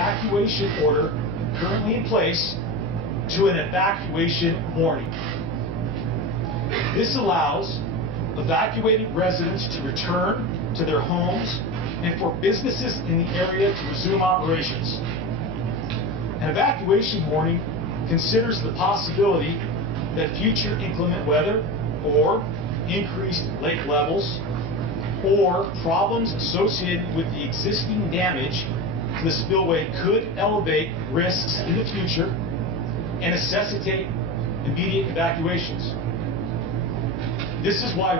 evacuation order currently in place to an evacuation warning. This allows evacuated residents to return to their homes and for businesses in the area to resume operations. An evacuation warning considers the possibility that future inclement weather or increased lake levels or problems associated with the existing damage to the spillway could elevate risks in the future and necessitate immediate evacuations. This is why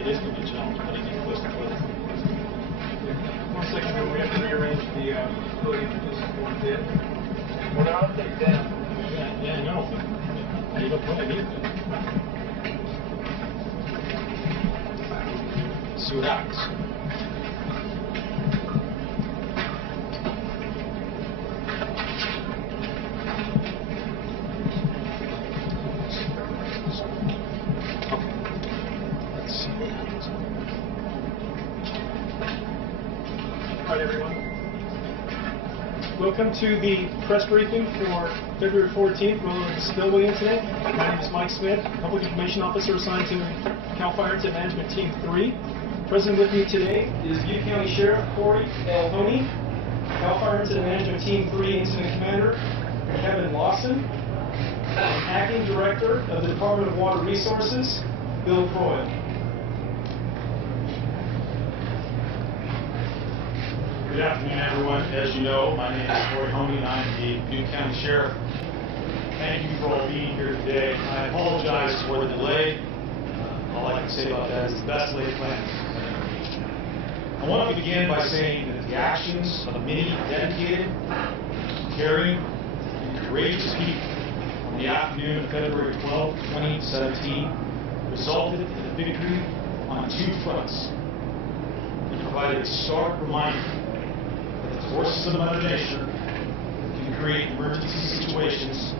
it is going to be a challenge, but I need close to close. 1 second here, we have to rearrange the podium just one bit. We're not take it down. Yeah, I know. I need a point either. See what happens. All right, everyone. Welcome to the press briefing for February 14th related to the Spillway incident. My name is Mike Smith, Public Information Officer assigned to CAL FIRE Incident Management Team 3. Present with me today is Butte County Sheriff Corey L. Honey, CAL FIRE Incident Management Team 3 Incident Commander Kevin Lawson, and Acting Director of the Department of Water Resources, Bill Croyle. Good afternoon, everyone. As you know, my name is Corey Honey, and I'm the Butte County Sheriff. Thank you for all being here today. I apologize for the delay. All I can say about that is the best laid plans. I want to begin by saying that the actions of many dedicated, caring, and courageous people on the afternoon of February 12, 2017 resulted in a victory on two fronts and provided a stark reminder that the forces of Mother Nature can create emergency situations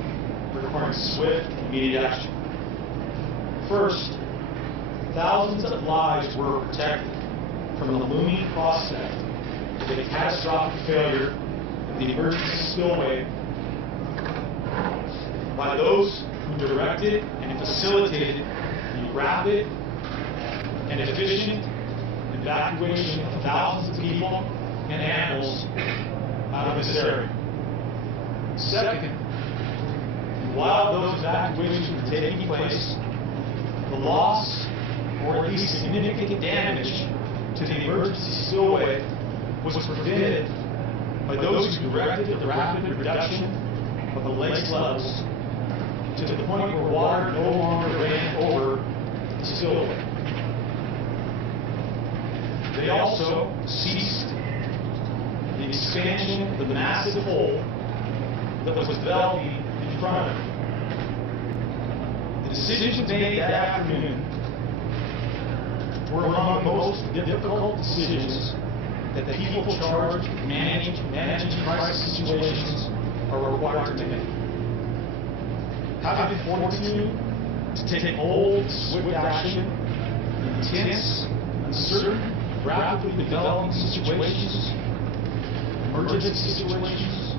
requiring swift and immediate action. First, thousands of lives were protected from the looming prospect of a catastrophic failure of the emergency spillway by those who directed and facilitated the rapid and efficient evacuation of thousands of people and animals out of this area. Second, while those evacuations were taking place, the loss or at least significant damage to the emergency spillway was prevented by those who directed the rapid reduction of the lake's levels to the point where water no longer ran over the spillway. They also ceased the expansion of the massive hole that was developing in front of it. The decisions made that afternoon were among the most difficult decisions that the people charged with managing crisis situations are required to make. Having the fortitude to take bold, swift action in intense, uncertain, rapidly developing situations, emergency situations,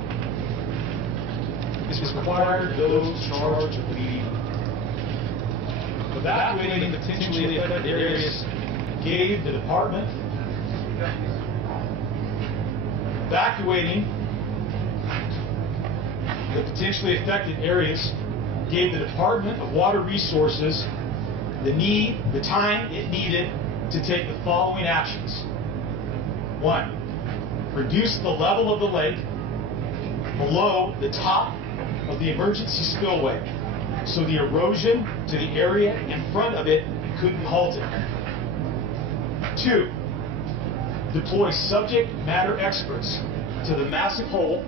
is required of those charged with leading. Evacuating the potentially affected areas gave the department of Water Resources the time it needed to take the following actions. 1. Reduce the level of the lake below the top of the emergency spillway so the erosion to the area in front of it could be halted. 2. Deploy subject matter experts to the massive hole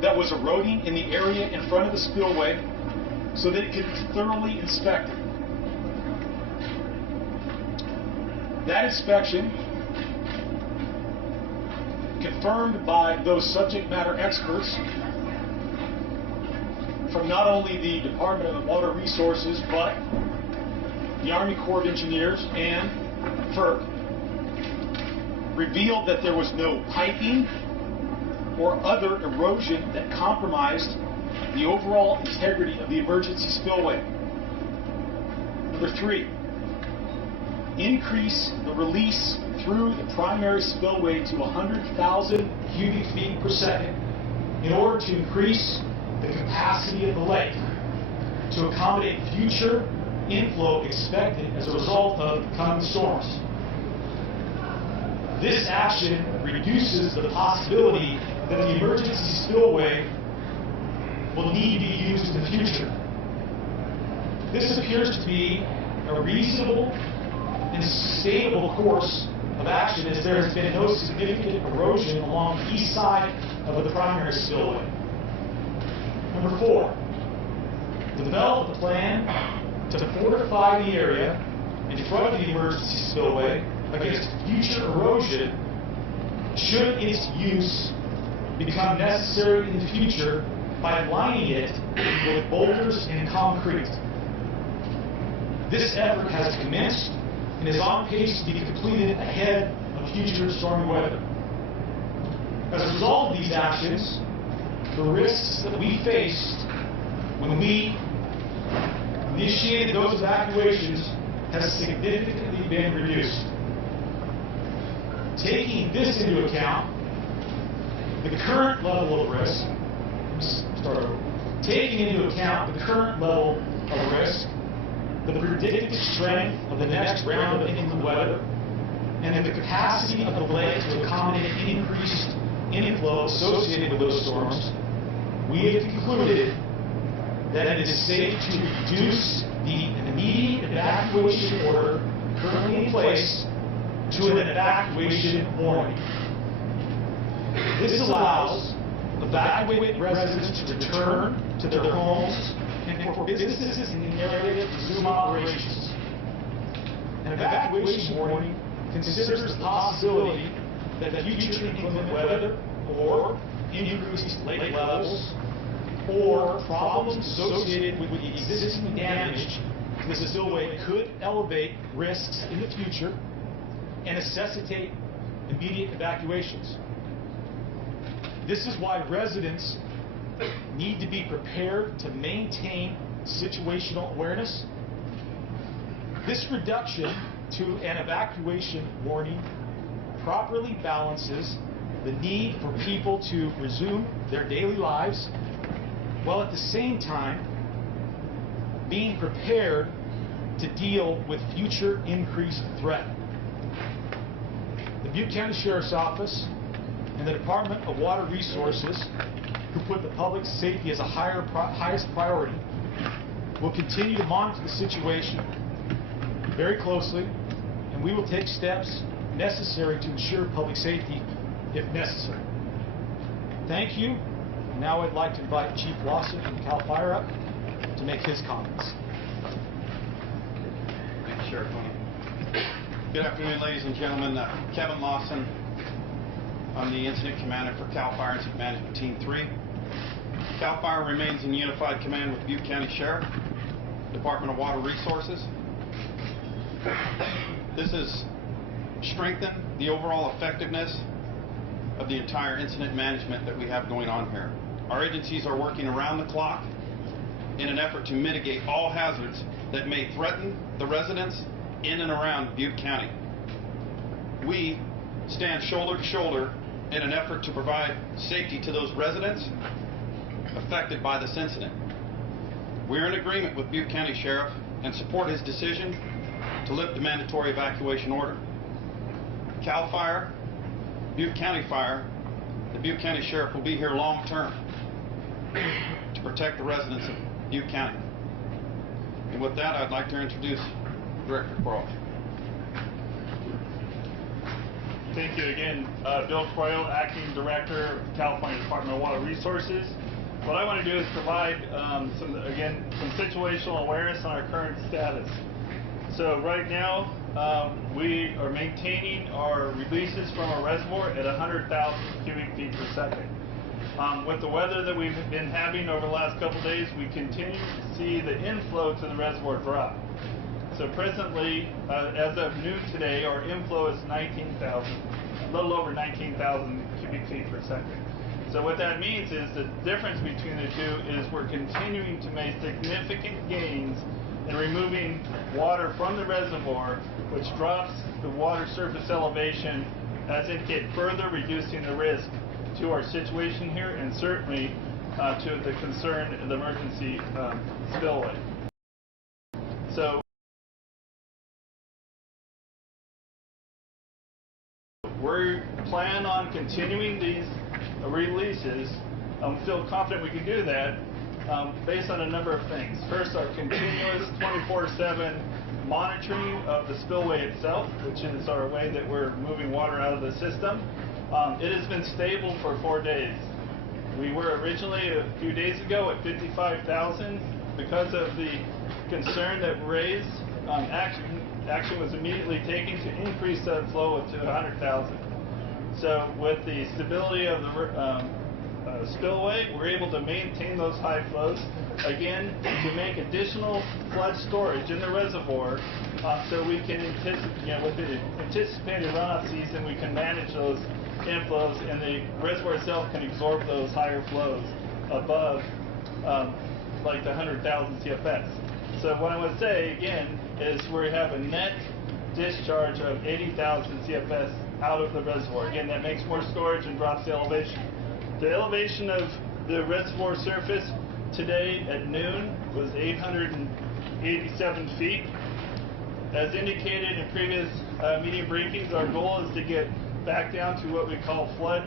that was eroding in the area in front of the spillway so they could thoroughly inspect it. That inspection, confirmed by those subject matter experts from not only the Department of Water Resources, but the Army Corps of Engineers and FERC, revealed that there was no piping or other erosion that compromised the overall integrity of the emergency spillway. Number 3, increase the release through the primary spillway to 100,000 cubic feet per second in order to increase the capacity of the lake to accommodate future inflow expected as a result of coming storms. This action reduces the possibility that the emergency spillway will need to be used in the future. This appears to be a reasonable and sustainable course of action, as there has been no significant erosion along the east side of the primary spillway. Number 4, develop a plan to fortify the area in front of the emergency spillway against future erosion should its use become necessary in the future by lining it with boulders and concrete. This effort has commenced and is on pace to be completed ahead of future stormy weather. As a result of these actions, the risks that we faced when we initiated those evacuations has significantly been reduced. Taking this into account, the current level of risk, taking into account the current level of risk, the predicted strength of the next round of inland weather, and the capacity of the lake to accommodate increased inflow associated with those storms, we have concluded that it is safe to reduce the immediate evacuation order currently in place to an evacuation warning. This allows evacuated residents to return to their homes and for businesses in the area to resume operations. An evacuation warning considers the possibility that future inclement weather or increased lake levels or problems associated with the existing damage to the spillway could elevate risks in the future and necessitate immediate evacuations. This is why residents need to be prepared to maintain situational awareness. This reduction to an evacuation warning properly balances the need for people to resume their daily lives, while at the same time being prepared to deal with future increased threat. The Butte County Sheriff's Office and the Department of Water Resources, who put the public safety as a highest priority, will continue to monitor the situation very closely, and we will take steps necessary to ensure public safety if necessary. Thank you. Now I'd like to invite Chief Lawson from CAL FIRE up to make his comments. Thank you, Sheriff Tony. Good afternoon, ladies and gentlemen. Kevin Lawson. I'm the Incident Commander for CAL FIRE Incident Management Team 3. CAL FIRE remains in unified command with Butte County Sheriff, Department of Water Resources. This has strengthened the overall effectiveness of the entire incident management that we have going on here. Our agencies are working around the clock in an effort to mitigate all hazards that may threaten the residents in and around Butte County. We stand shoulder to shoulder in an effort to provide safety to those residents affected by this incident. We're in agreement with Butte County Sheriff and support his decision to lift the mandatory evacuation order. CAL FIRE, Butte County Fire, the Butte County Sheriff will be here long term to protect the residents of Butte County. And with that, I'd like to introduce Director Quarles. Thank you again, Bill Coyle, Acting Director of the California Department of Water Resources. what I want to do is provide some situational awareness on our current status. So right now, we are maintaining our releases from our reservoir at 100,000 cubic feet per second. With the weather that we've been having over the last couple days, we continue to see the inflow to the reservoir drop. So presently, as of noon today, our inflow is 19,000, a little over 19,000 cubic feet per second. So what that means is the difference between the two is we're continuing to make significant gains in removing water from the reservoir, which drops the water surface elevation, as indicated, further reducing the risk to our situation here and certainly to the concern of the emergency spillway. So we plan on continuing these releases. I feel confident we can do that based on a number of things. First, our continuous 24/7 monitoring of the spillway itself, which is our way that we're moving water out of the system. It has been stable for 4 days. We were originally a few days ago at 55,000. Because of the concern that raised, action was immediately taken to increase that flow to 100,000. So with the stability of the spillway, we're able to maintain those high flows, again, to make additional flood storage in the reservoir so we can anticipate, with the anticipated runoff season, we can manage those inflows and the reservoir itself can absorb those higher flows above like the 100,000 CFS. So what I would say, again, is we have a net discharge of 80,000 CFS out of the reservoir. Again, that makes more storage and drops the elevation. The elevation of the reservoir surface today at noon was 887 feet. As indicated in previous media briefings, our goal is to get back down to what we call flood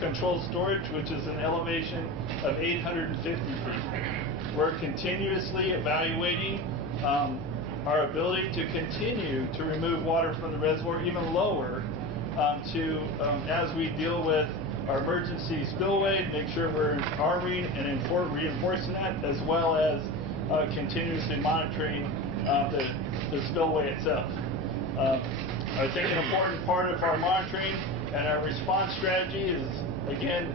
control storage, which is an elevation of 850 feet. We're continuously evaluating our ability to continue to remove water from the reservoir even lower as we deal with our emergency spillway, make sure we're armoring and reinforcing that, as well as continuously monitoring the spillway itself. I think an important part of our monitoring and our response strategy is, again,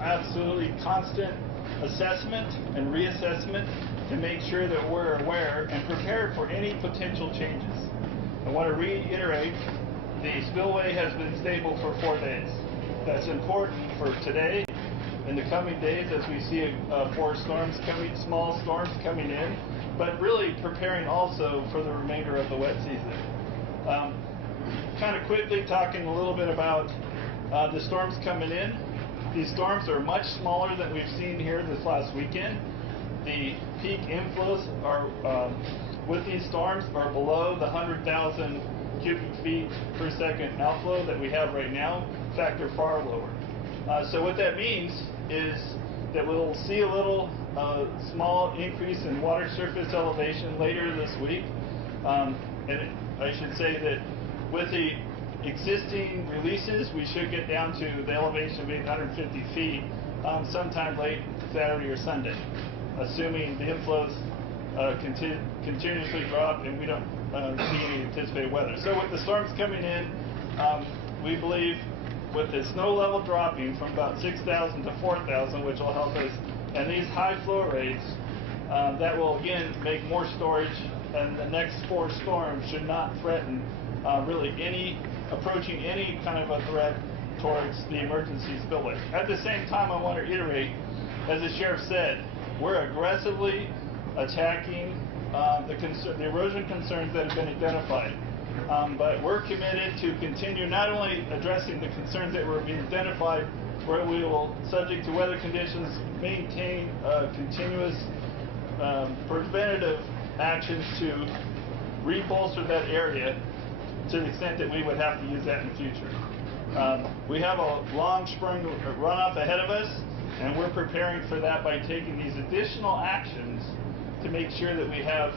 absolutely constant assessment and reassessment to make sure that we're aware and prepared for any potential changes. I want to reiterate, the spillway has been stable for 4 days. That's important for today and the coming days as we see small storms coming in, but really preparing also for the remainder of the wet season. Kind of quickly talking a little bit about the storms coming in. These storms are much smaller than we've seen here this last weekend. The peak inflows are with these storms are below the 100,000 cubic feet per second outflow that we have right now. In fact, they're far lower. So what that means is that we'll see a little small increase in water surface elevation later this week. And I should say that with the existing releases, we should get down to the elevation of 850 feet sometime late Saturday or Sunday, assuming the inflows continuously drop and we don't see any anticipated weather. So with the storms coming in, we believe with the snow level dropping from about 6,000 to 4,000, which will help us, and these high flow rates, that will again make more storage, and the next 4 storms should not threaten really approaching any kind of a threat towards the emergency spillway. At the same time, I want to reiterate, as the sheriff said, we're aggressively attacking the erosion concerns that have been identified. But we're committed to continue not only addressing the concerns that were being identified, where we will, subject to weather conditions, maintain continuous preventative actions to rebolster that area to the extent that we would have to use that in the future. We have a long spring runoff ahead of us, and we're preparing for that by taking these additional actions to make sure that we have,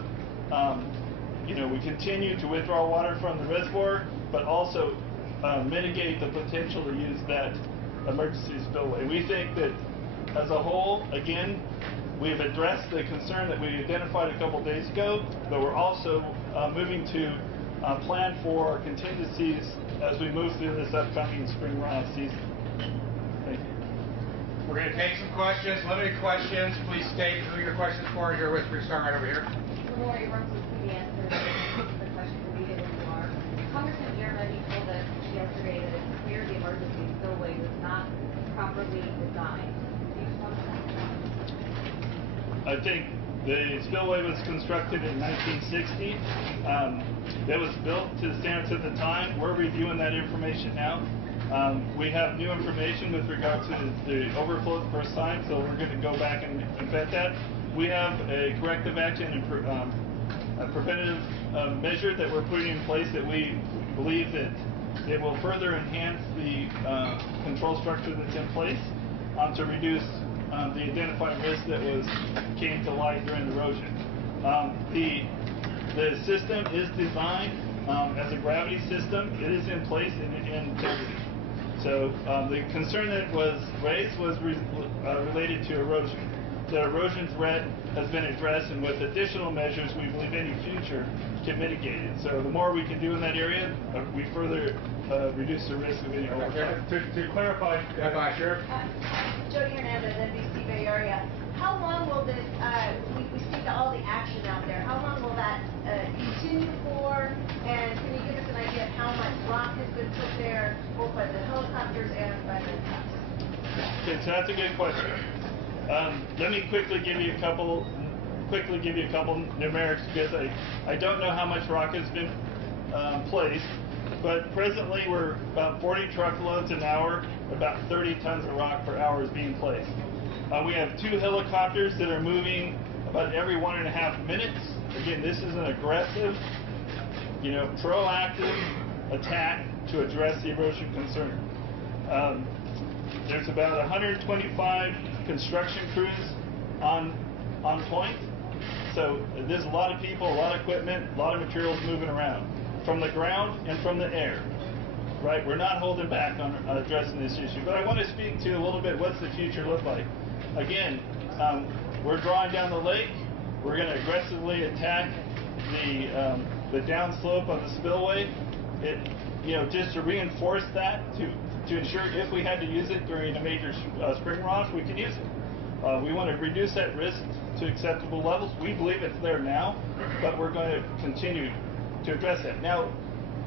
we continue to withdraw water from the reservoir, but also mitigate the potential to use that emergency spillway. We think that as a whole, again, we've addressed the concern that we identified a couple days ago, but we're also moving to plan for contingencies as we move through this upcoming spring runoff season. Thank you. We're going to take some questions, limited questions. Please state who your questions for. Here with me, starting right over here. Lori works with the answer the question immediately you are. Congressman Jeremy told us yesterday that it's clear the emergency spillway was not properly designed. Can you talk about that? I think the spillway was constructed in 1960. It was built to the standards at the time. We're reviewing that information now. We have new information with regard to the overflow the first time, so we're going to go back and vet that. We have a corrective action and a preventative measure that we're putting in place that we believe that it will further enhance the control structure that's in place to reduce the identified risk that came to light during erosion. The system is designed as a gravity system. It is in place in integrity. So the concern that was raised was related to erosion. The erosion threat has been addressed, and with additional measures, we believe any future can mitigate it. So the more we can do in that area, we further reduce the risk of any overflow. To clarify, Sheriff. Jody Hernandez, NBC Bay Area. How long will this, we see all the action out there, how long will that continue for? And can you give us an idea of how much rock has been put there, both by the helicopters and by the trucks? Okay, so that's a good question. Let me quickly give you a couple numerics, because I don't know how much rock has been placed, but presently we're about 40 truckloads an hour, about 30 tons of rock per hour is being placed. We have 2 helicopters that are moving about every 1.5 minutes. Again, this is an aggressive, proactive attack to address the erosion concern. There's about 125 construction crews on point. So there's a lot of people, a lot of equipment, a lot of materials moving around from the ground and from the air. Right? We're not holding back on addressing this issue. But I want to speak to a little bit what's the future look like. Again, we're drawing down the lake. We're going to aggressively attack the downslope of the spillway. Just to reinforce that, to ensure if we had to use it during a major spring runoff, we can use it. We want to reduce that risk to acceptable levels. We believe it's there now, but we're going to continue to address that. Now,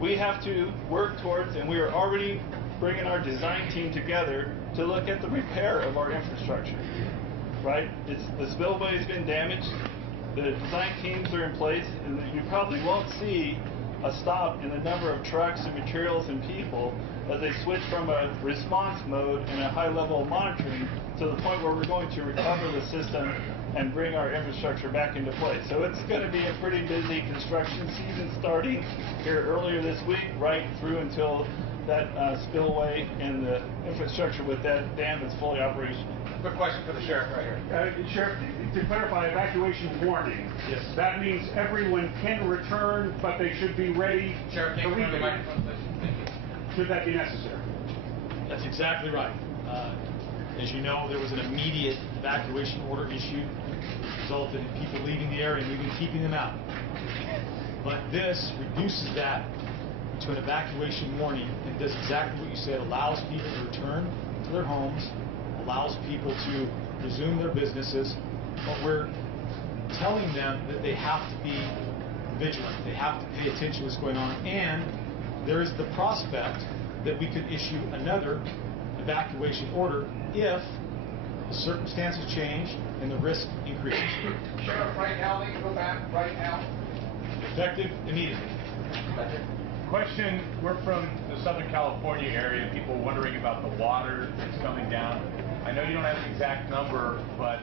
we have to work towards, and we are already bringing our design team together to look at the repair of our infrastructure. Right? The spillway has been damaged. The design teams are in place, and you probably won't see a stop in the number of trucks and materials and people as they switch from a response mode and a high level of monitoring to the point where we're going to recover the system and bring our infrastructure back into place. So it's going to be a pretty busy construction season starting here earlier this week, right through until that spillway and the infrastructure with that dam is fully operational. Quick question for the Sheriff right here. Sheriff, to clarify, evacuation warning. Yes. That means everyone can return, but they should be ready. Sheriff, can you come to the microphone, please? Thank you. Should that be necessary? That's exactly right. As you know, there was an immediate evacuation order issued, resulted in people leaving the area and even keeping them out. But this reduces that to an evacuation warning and does exactly what you said, allows people to return to their homes, allows people to resume their businesses, but we're telling them that they have to be vigilant, they have to pay attention to what's going on, and there is the prospect that we could issue another evacuation order if the circumstances change and the risk increases. Sheriff, right now, they can go back right now. Effective immediately. Question, we're from the Southern California area, people wondering about the water that's coming down. I know you don't have an exact number, but